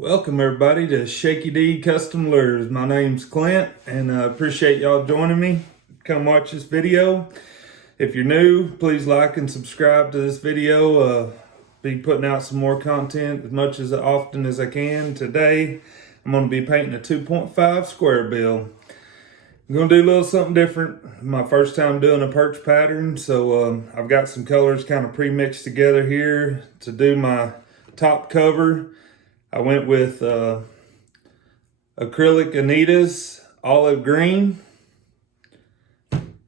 Welcome everybody to Shaky D Custom Lures. My name's Clint and I appreciate y'all joining me. Come watch this video. If you're new, please like and subscribe to this video. Be putting out some more content as much as often as I can. Today, I'm going to be painting a 2.5 square bill. I'm going to do a little something different. My first time doing a perch pattern, so I've got some colors kind of pre-mixed together here to do my top cover. I went with acrylic Anita's olive green,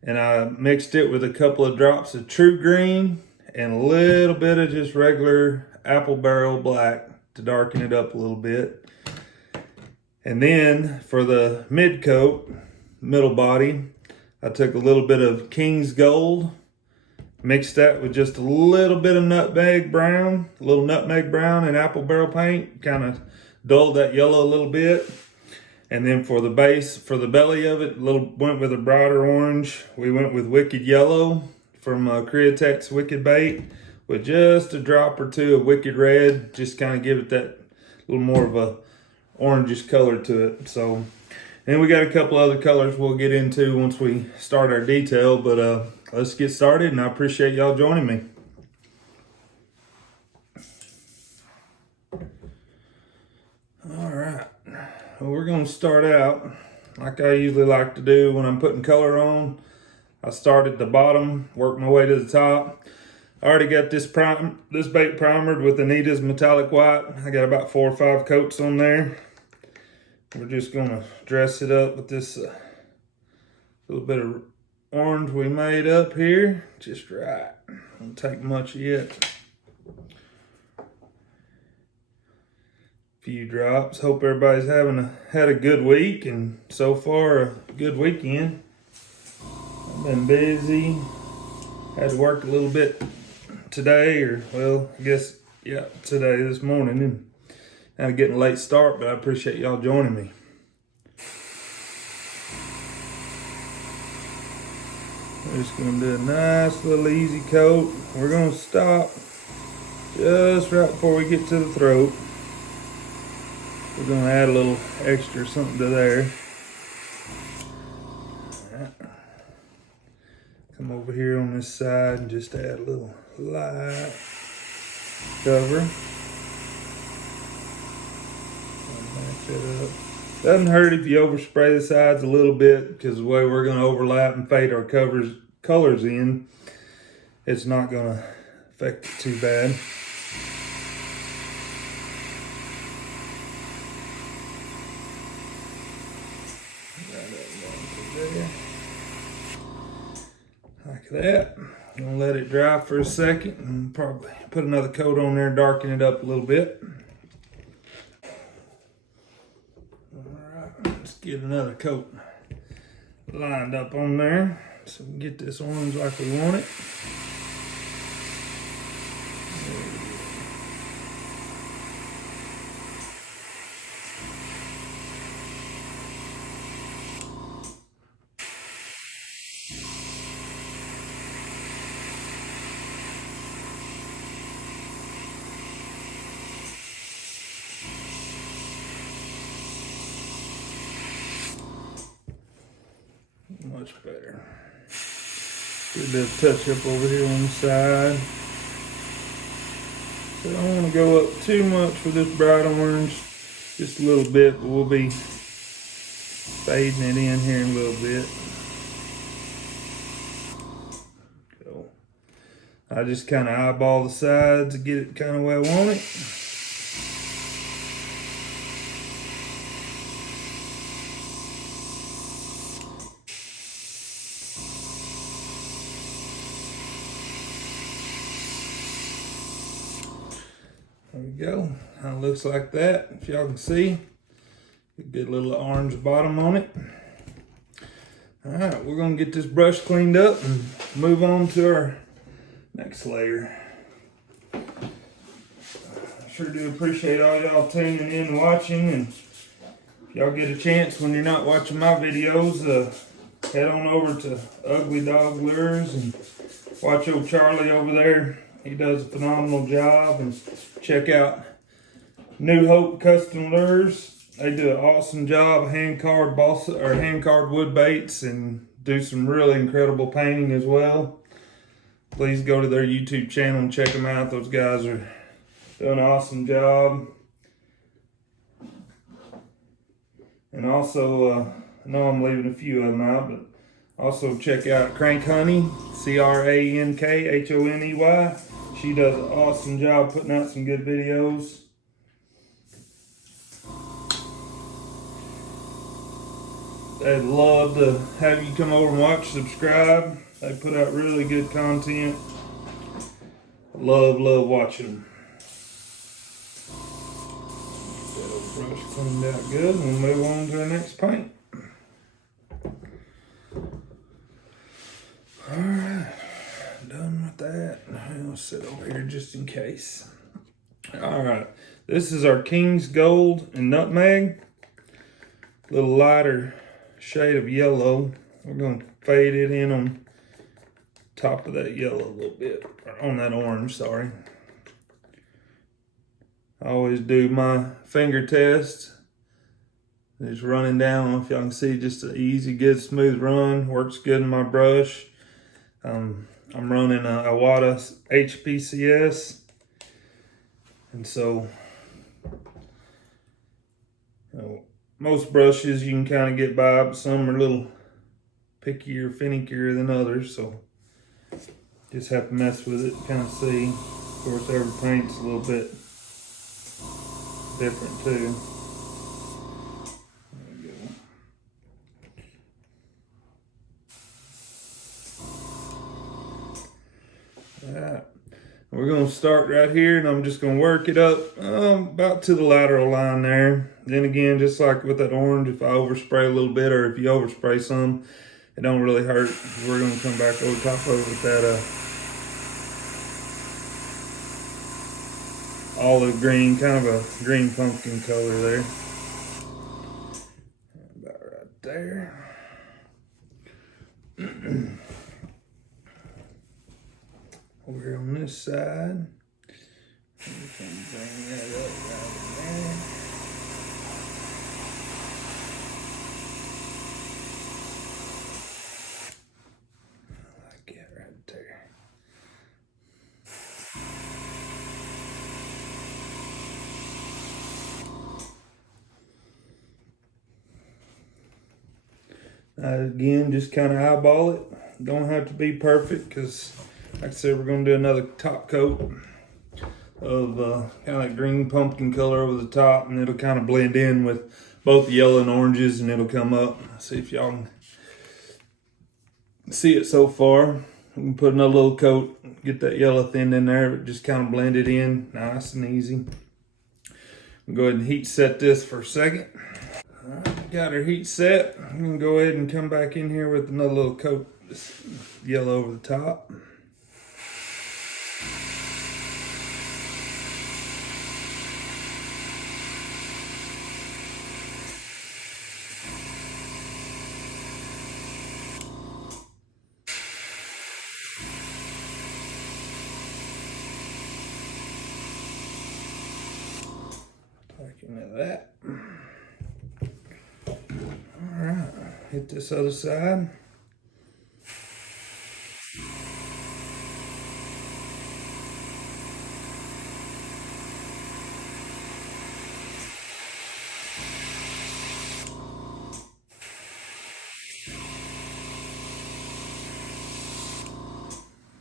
and I mixed it with a couple of drops of true green and a little bit of just regular apple barrel black to darken it up a little bit. And then for the mid coat, middle body, I took a little bit of King's Gold, mixed that with just a little bit of nutmeg brown, and apple barrel paint, kind of dulled that yellow a little bit. And then for the base, for the belly of it, went with a brighter orange. We went with Wicked Yellow from Createx Wicked Bait with just a drop or two of Wicked Red, just kind of give it that little more of a orangish color to it. So, and we got a couple other colors we'll get into once we start our detail, but let's get started, and I appreciate y'all joining me. All right, well, we're gonna start out like I usually like to do when I'm putting color on. I start at the bottom, work my way to the top. I already got this bait primered with Anita's metallic white. I got about 4 or 5 coats on there. We're just gonna dress it up with this little bit of orange we made up here, just right. Don't take much yet. Few drops. Hope everybody's had a good week, and so far a good weekend. I've been busy. Had to work a little bit today, or well, I guess yeah, this morning, and kind of getting a late start, but I appreciate y'all joining me. We're just gonna do a nice little easy coat. We're gonna stop just right before we get to the throat. We're gonna add a little extra something to there. Right. Come over here on this side and just add a little light cover. Match it up. Doesn't hurt if you overspray the sides a little bit, because the way we're gonna overlap and fade our colors in, it's not gonna affect it too bad. Like that. I'm gonna let it dry for a second and probably put another coat on there, darken it up a little bit. Let's get another coat lined up on there so we can get this orange like we want it. Much better. Get a bit of touch up over here on the side. So I don't want to go up too much with this bright orange, just a little bit, but we'll be fading it in here in a little bit. Cool. I just kind of eyeball the sides to get it kind of where I want it. There we go. How it looks like that. If y'all can see, a good little orange bottom on it. All right, we're gonna get this brush cleaned up and move on to our next layer. I sure do appreciate all y'all tuning in and watching, and if y'all get a chance when you're not watching my videos, head on over to Ugly Dog Lures and watch old Charlie over there. He does a phenomenal job, and check out New Hope Custom Lures. They do an awesome job hand carved wood baits and do some really incredible painting as well. Please go to their YouTube channel and check them out. Those guys are doing an awesome job. And also, I know I'm leaving a few of them out, but also check out Crank Honey, Crankhoney. She does an awesome job putting out some good videos. They'd love to have you come over and watch, subscribe. They put out really good content. Love watching them. Get that old brush cleaned out good, and we'll move on to the next paint. Alright, done with that. I'll sit over here just in case. Alright, this is our King's Gold and Nutmeg. A little lighter shade of yellow. We're going to fade it in on top of that yellow a little bit, or on that orange, sorry. I always do my finger test. Just running down, I don't know if y'all can see, just an easy, good, smooth run. Works good in my brush. I'm running a Iwata HPCS, and so most brushes you can kind of get by, but some are a little pickier, finickier than others, so just have to mess with it, kind of see. Of course, every paint's a little bit different too. There we go. Alright, we're going to start right here, and I'm just going to work it up about to the lateral line there. Then again, just like with that orange, if I overspray a little bit, or if you overspray some, it don't really hurt. We're going to come back over top of it with that olive green, kind of a green pumpkin color there. About right there. Over on this side. We can bring that up right there. Like it right there. Again, just kind of eyeball it. Don't have to be perfect, because like I said, we're going to do another top coat of kind of green pumpkin color over the top, and it'll kind of blend in with both the yellow and oranges, and it'll come up. See if y'all can see it so far. We can put another little coat, get that yellow thin in there, but just kind of blend it in nice and easy. I'll go ahead and heat set this for a second. All right, got our heat set. I'm going to go ahead and come back in here with another little coat, this yellow over the top. Into that. All right, hit this other side.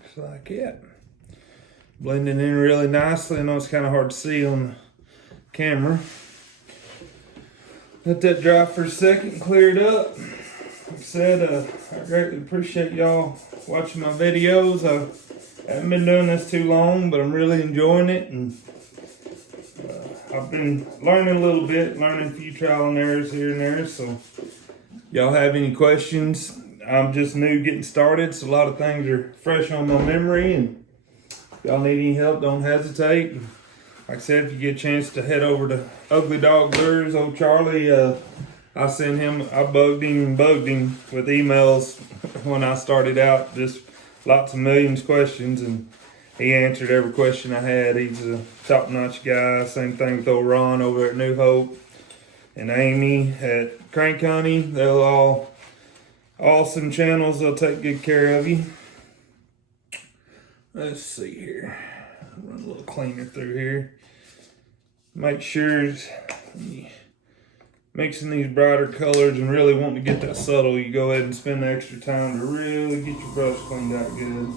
Just like it. Blending in really nicely. I know it's kind of hard to see on the camera. Let that dry for a second and clear it up. Like I said, I greatly appreciate y'all watching my videos. I haven't been doing this too long, but I'm really enjoying it, and I've been learning a little bit, learning a few trial and errors here and there. So y'all have any questions? I'm just new getting started, so a lot of things are fresh on my memory, and if y'all need any help, don't hesitate. Like I said, if you get a chance to head over to Ugly Dog Lures, old Charlie, I bugged him with emails when I started out, just lots of millions of questions, and he answered every question I had. He's a top-notch guy. Same thing with old Ron over at New Hope and Amy at Crank Honey. They'll all awesome channels. They'll take good care of you. Let's see here. Run a little cleaner through here. Make sure mixing these brighter colors and really wanting to get that subtle, you go ahead and spend the extra time to really get your brush cleaned out good.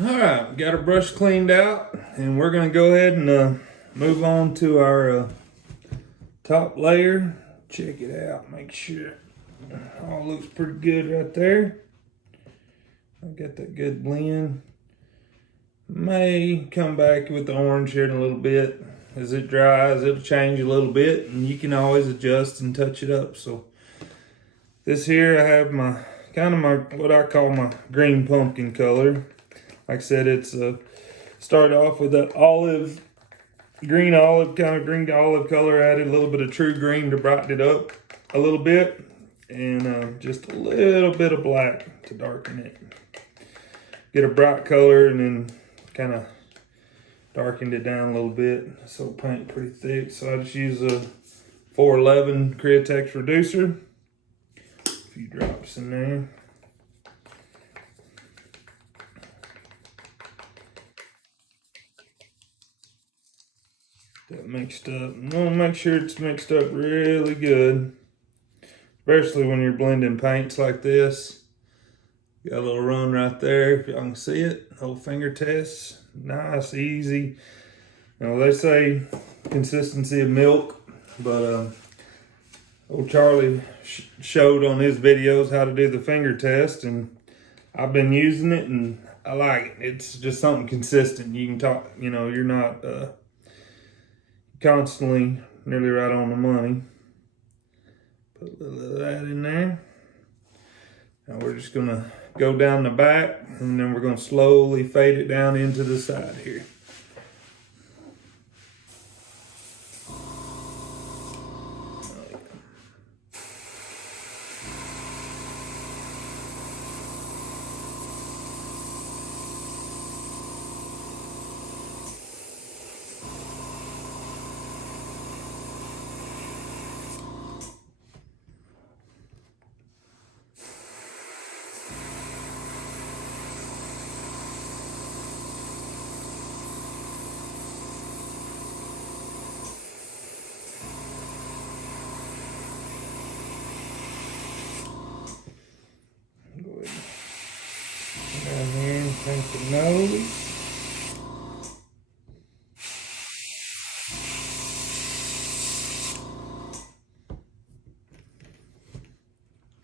Alright, got our brush cleaned out, and we're going to go ahead and move on to our top layer. Check it out, make sure it all looks pretty good right there. I got that good blend. May come back with the orange here in a little bit. As it dries, it'll change a little bit, and you can always adjust and touch it up. So this here, I have my what I call my green pumpkin color. Like I said, it's started off with that green to olive color. Added a little bit of true green to brighten it up a little bit, and just a little bit of black to darken it. Get a bright color, and then kind of darkened it down a little bit. So paint pretty thick, so I just use a 411 Createx reducer. A few drops in there. That mixed up. You want to make sure it's mixed up really good, especially when you're blending paints like this. Got a little run right there, if y'all can see it. Whole finger test, nice, easy. You know, they say consistency of milk, but old Charlie showed on his videos how to do the finger test, and I've been using it, and I like it. It's just something consistent. You can talk, you know, you're not constantly nearly right on the money. Put a little of that in there. Now we're just gonna go down the back, and then we're gonna slowly fade it down into the side here. Down here and paint the nose.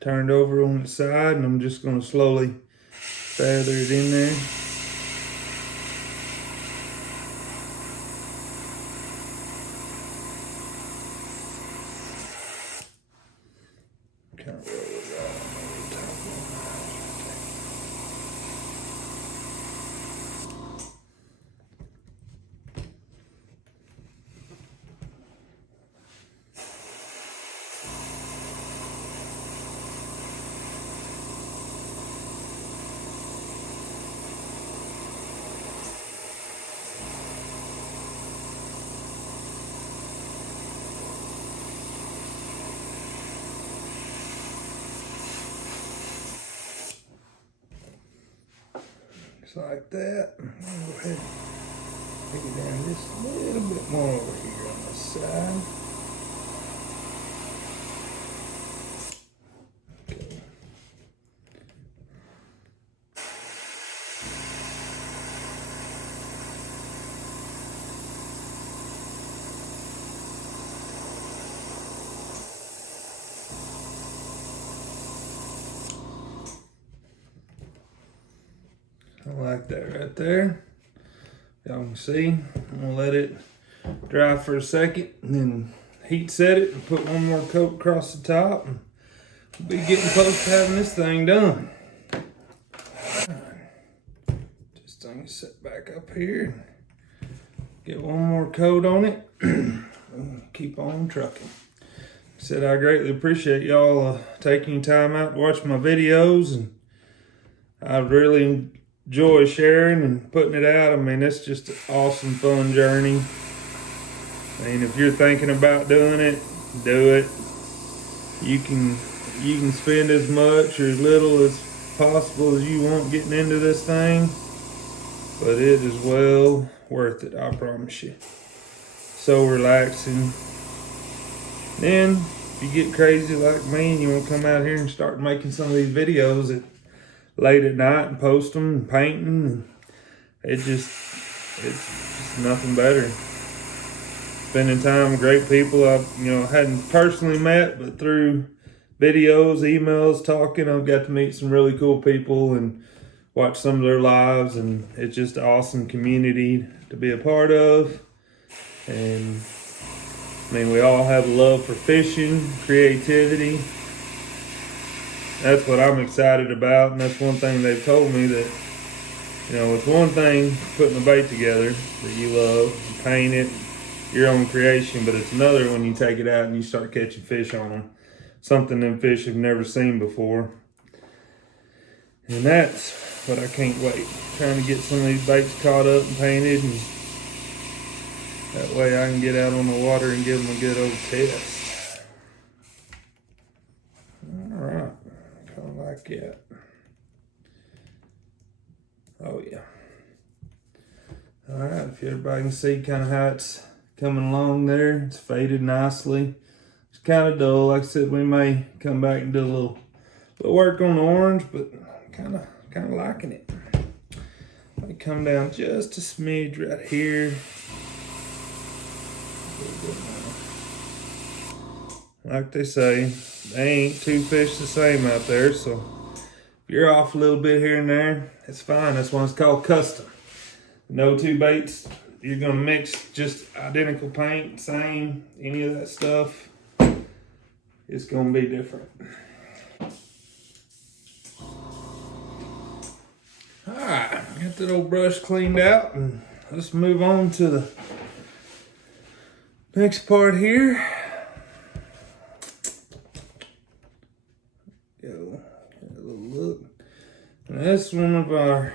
Turned over on the side, and I'm just going to slowly feather it in there. Kind of roll it right on the top of my like that. I'll go ahead and take it down just a little bit more over here on this side. Okay. I like that right there. Y'all can see. I'm gonna let it dry for a second, and then heat set it and put one more coat across the top, and we'll be getting close to having this thing done. Just thing set back up here. Get one more coat on it. And keep on trucking. Said I greatly appreciate y'all taking time out to watch my videos, and I really enjoy sharing and putting it out. I mean, it's just an awesome, fun journey. I mean, if you're thinking about doing it, do it. You can spend as much or as little as possible as you want getting into this thing, but it is well worth it, I promise you. So relaxing. Then, if you get crazy like me and you want to come out here and start making some of these videos late at night and post them and painting, and it's just nothing better. Spending time with great people I hadn't personally met, but through videos, emails, talking, I've got to meet some really cool people and watch some of their lives, and it's just an awesome community to be a part of. And I mean, we all have a love for fishing, creativity. That's what I'm excited about, and that's one thing they've told me, that it's one thing putting the bait together that you love, you paint it, your own creation, but it's another when you take it out and you start catching fish on them, something them fish have never seen before. And that's what I can't wait, trying to get some of these baits caught up and painted, and that way I can get out on the water and give them a good old test. All right, kind of like that. Oh yeah. All right, if everybody can see kind of how it's coming along there, it's faded nicely. It's kind of dull. Like I said, we may come back and do a little work on the orange, but kind of liking it. Might come down just a smidge right here. Like they say, they ain't two fish the same out there, so if you're off a little bit here and there, it's fine. That's why it's called custom. No two baits, you're gonna mix just identical paint, same, any of that stuff, it's gonna be different. All right, got that old brush cleaned out, and let's move on to the next part here. Go, get a little look. And that's one of our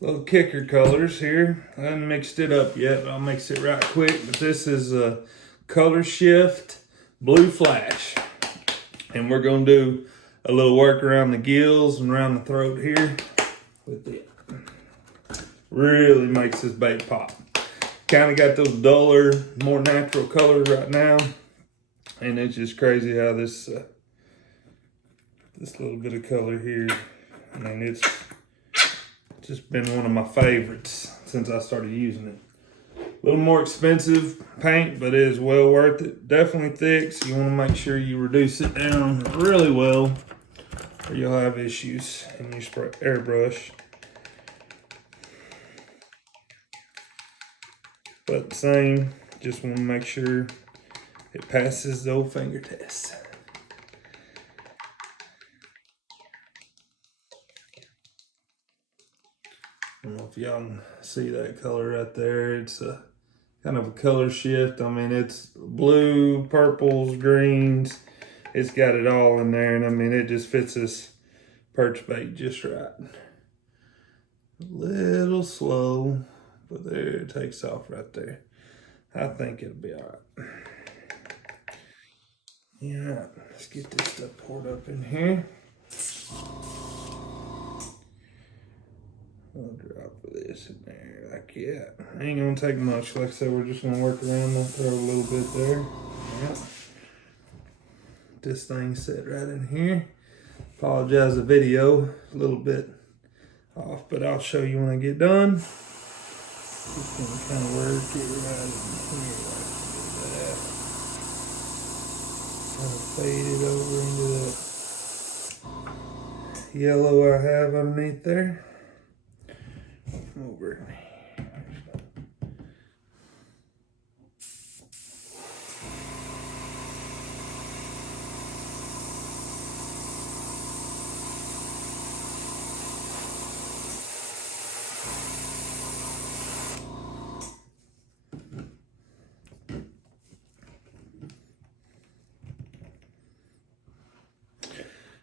little kicker colors here. I haven't mixed it up yet, but I'll mix it right quick. But this is a Color Shift Blue Flash. And we're gonna do a little work around the gills and around the throat here with it. Really makes this bait pop. Kind of got those duller, more natural colors right now. And it's just crazy how this little bit of color here, I mean, it's just been one of my favorites since I started using it. A little more expensive paint, but it is well worth it. Definitely thick, so you want to make sure you reduce it down really well, or you'll have issues in your airbrush. But the same, just want to make sure it passes the old finger test. I don't know if y'all can see that color right there. It's a kind of a color shift. I mean, it's blue, purples, greens. It's got it all in there, and I mean, it just fits this perch bait just right. A little slow, but there, it takes off right there. I think it'll be all right. Yeah, let's get this stuff poured up in here. I'll drop this in there like that. Ain't gonna take much. Like I said, we're just gonna work around that, throw a little bit there. Right. This thing set right in here. Apologize the video, a little bit off, but I'll show you when I get done. Just gonna kind of work it right in here like that. Kind of fade it over into the yellow I have underneath there. Over.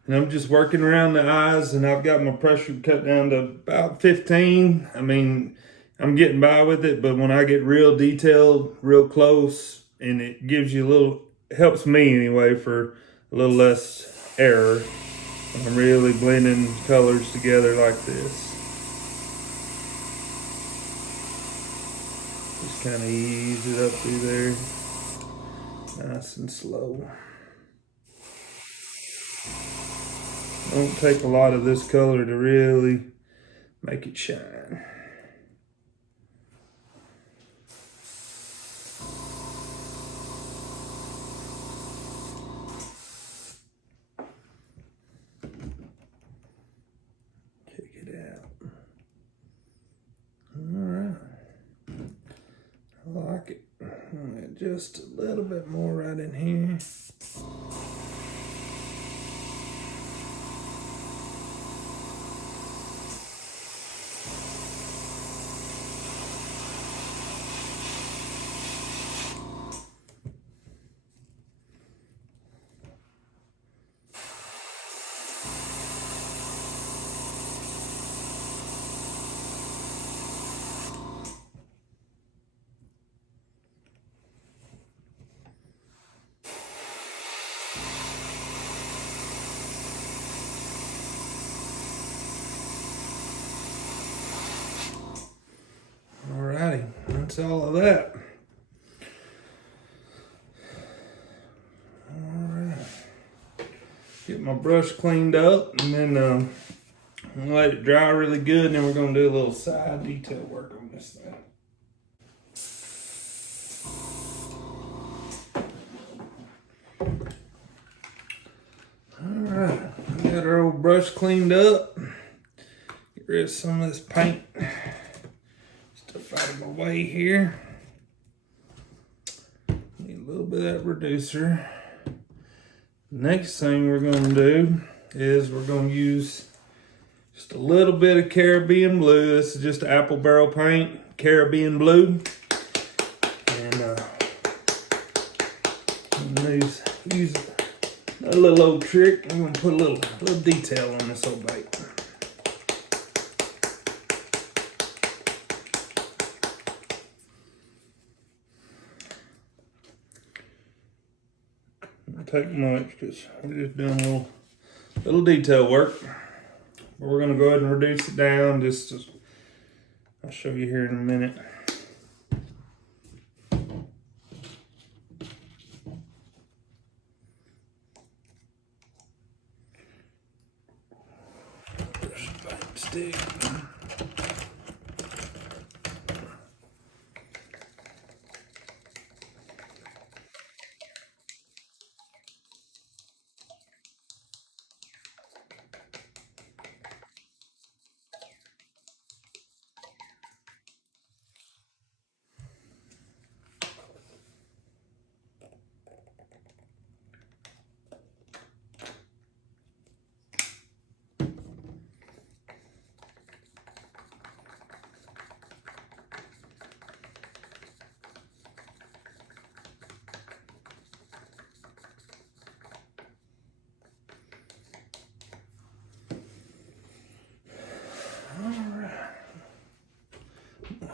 And I'm just working around the eyes, and I've got my pressure cut down to about 15. I mean, I'm getting by with it, but when I get real detailed, real close, and it gives you a little, helps me anyway, for a little less error. I'm really blending colors together like this. Just kind of ease it up through there, nice and slow. Don't take a lot of this color to really make it shine. Check it out. All right. I like it. Just a little bit more right in here. Alrighty, that's all of that. Alright, get my brush cleaned up, and then I'm gonna let it dry really good, and then we're gonna do a little side detail work on this thing. Alright, got our old brush cleaned up. Get rid of some of this paint stuff out of my way here. Need a little bit of that reducer. Next thing we're going to do is we're going to use just a little bit of Caribbean blue. This is just apple barrel paint, Caribbean blue. And use a little old trick. I'm going to put a little detail on this old bait. Take much because we're just doing a little detail work. But we're gonna go ahead and reduce it down. I'll show you here in a minute. Stick.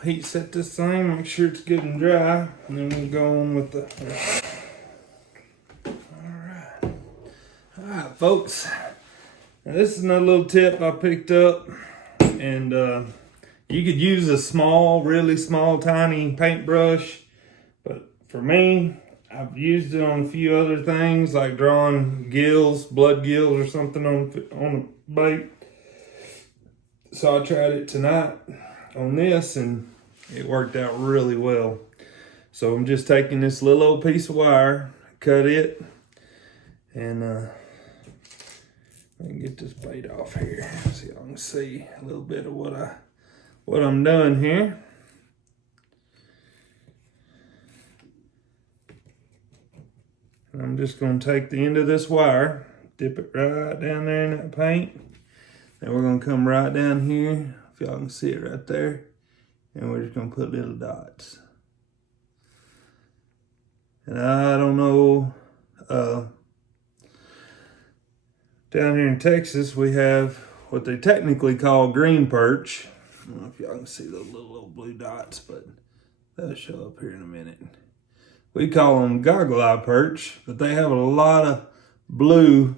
Heat set this thing, make sure it's good and dry, and then we'll go on with the. Alright, folks. Now this is another little tip I picked up, and you could use a small, really small, tiny paintbrush, but for me, I've used it on a few other things, like drawing gills, blood gills or something on a bait. So I tried it tonight on this, and it worked out really well. So I'm just taking this little old piece of wire, cut it, and I can get this bait off here so y'all can see a little bit of what I'm doing here. And I'm just going to take the end of this wire, dip it right down there in that paint. Then we're going to come right down here, if y'all can see it right there. And we're just going to put little dots. And I don't know, Down here in Texas, we have what they technically call green perch. I don't know if y'all can see those little blue dots, but they'll show up here in a minute. We call them goggle eye perch, but they have a lot of blue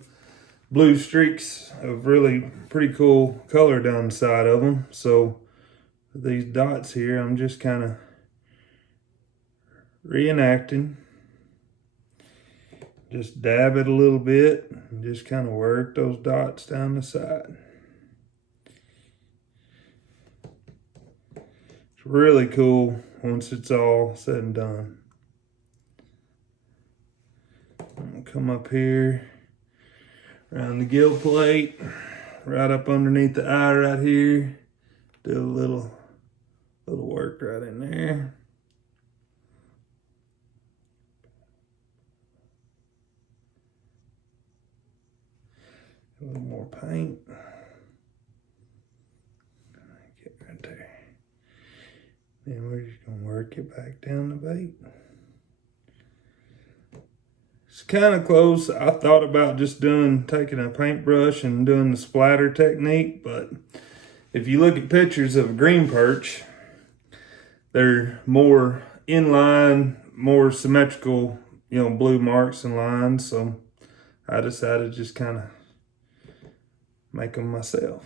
streaks of really pretty cool color down the side of them. So these dots here, I'm just kind of reenacting. Just dab it a little bit and just kind of work those dots down the side. It's really cool once it's all said and done. I'm gonna come up here around the gill plate, right up underneath the eye right here. Do a little work right in there. A little more paint. Get right there. Then we're just gonna work it back down the bait. It's kind of close. I thought about just taking a paintbrush and doing the splatter technique, but if you look at pictures of a green perch, they're more inline, more symmetrical, blue marks and lines. So I decided to just kind of make them myself.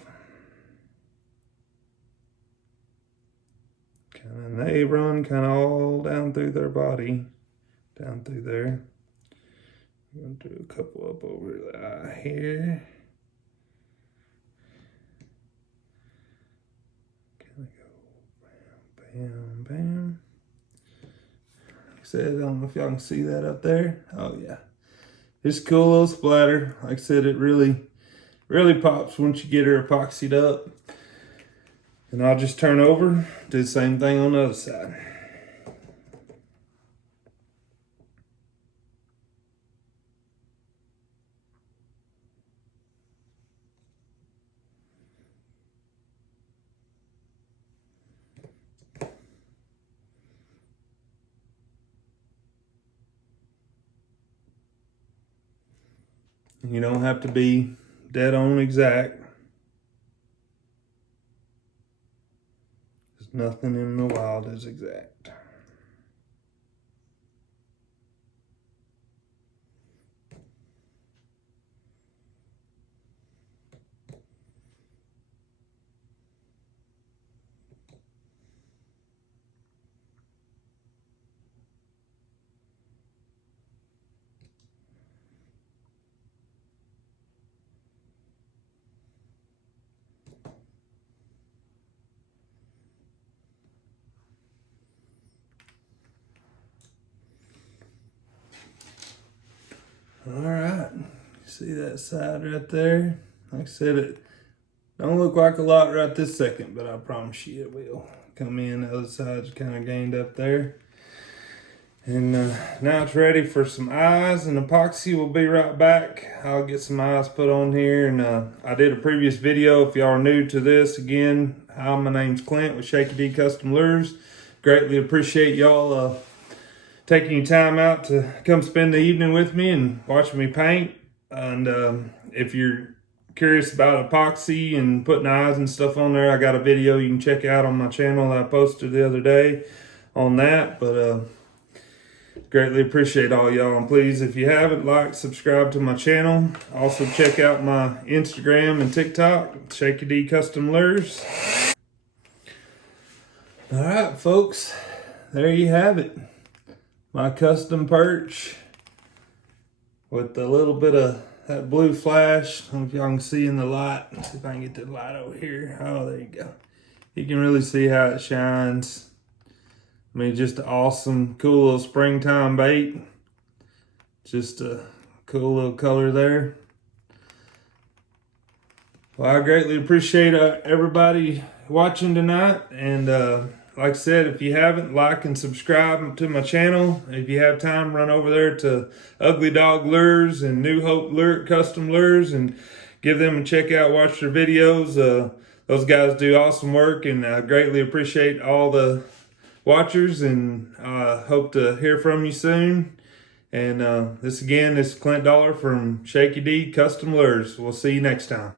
And they run kind of all down through their body, down through there. I'm going to do a couple up over the eye here. Kind of go bam, bam, bam. Like I said, I don't know if y'all can see that up there. Oh yeah. It's a cool little splatter. Like I said, it really pops once you get her epoxied up. And I'll just turn over, do the same thing on the other side. You don't have to be dead on exact. There's nothing in the wild is exact. All right, see that side right there? Like I said, it don't look like a lot right this second, but I promise you it will. Come in, the other side's kind of gained up there. And now it's ready for some eyes and epoxy. We'll be right back. I'll get some eyes put on here. And I did a previous video. If y'all are new to this, again, hi, my name's Clint with Shaky D Custom Lures. Greatly appreciate y'all taking your time out to come spend the evening with me and watching me paint. And if you're curious about epoxy and putting eyes and stuff on there, I got a video you can check out on my channel that I posted the other day on that. But greatly appreciate all y'all. And please, if you haven't, like, subscribe to my channel. Also check out my Instagram and TikTok, Shaky D Custom Lures. All right, folks, there you have it. My custom perch with a little bit of that blue flash. I don't know if y'all can see in the light. Let's see if I can get the light over here. Oh, there you go. You can really see how it shines. I mean, just an awesome, cool little springtime bait. Just a cool little color there. Well, I greatly appreciate everybody watching tonight. And like I said, if you haven't, like and subscribe to my channel. If you have time, run over there to Ugly Dog Lures and New Hope Custom Lures and give them a check out, watch their videos. Those guys do awesome work, and I greatly appreciate all the watchers, and hope to hear from you soon. And this is Clint Dollar from Shaky D Custom Lures. We'll see you next time.